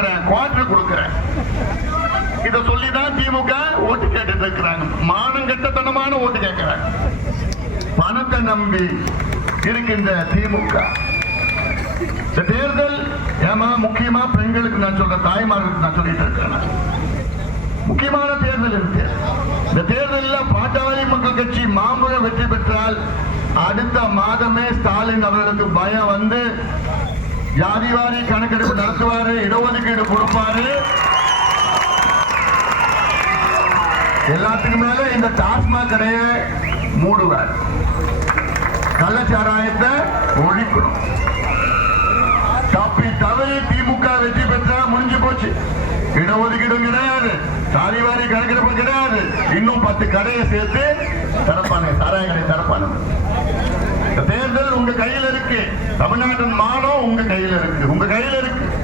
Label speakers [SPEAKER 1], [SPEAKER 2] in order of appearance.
[SPEAKER 1] Quarter கொடுக்கிறேன். இத சொல்லிதான் திமுக ஓட்டு இருக்கிறாங்க. மானம் கெட்டத்தனமான ஓட்டு கேட்கிறாங்க. பணத்தை நம்பி இருக்கின்ற திமுக. இந்த தேர்தல் ஏமா முக்கியமா பெண்களுக்கு நான் சொல்ற தாய்மார்களுக்கு நான் சொல்லிட்டு இருக்கிறேன். முக்கியமான தேர்தல் இருக்கு இந்த தேர்தலில் பாட்டாளி மக்கள் கட்சி மாம்பழம் வெற்றி பெற்றால் அடுத்த மாதமே ஸ்டாலின் அவர்களுக்கு பயம் வந்து ஜாதிவாரி கணக்கெடுப்பு நடத்துவாரு இடஒதுக்கீடு கொடுப்பாரு. எல்லாத்துக்கு மேல இந்த டாஸ்மாக் கடையை மூடுவார். கள்ளச்சாராயத்தை ஒழிக்கணும். தப்பி தவறி திமுக வெற்றி பெற்றா முடிஞ்சு போச்சு. இடஒதுக்கீடும் கிடையாது. சாதிவாரி கணக்கெடுப்பு கிடையாது. இன்னும் பத்து கடையை சேர்த்து திறப்பானுங்க. சாராய கடை திறப்பானுங்க தேர்தல் உங்க கையில் இருக்கு. தமிழ்நாட்டின் மானம் உங்க கையில இருக்கு. உங்க கையில இருக்கு.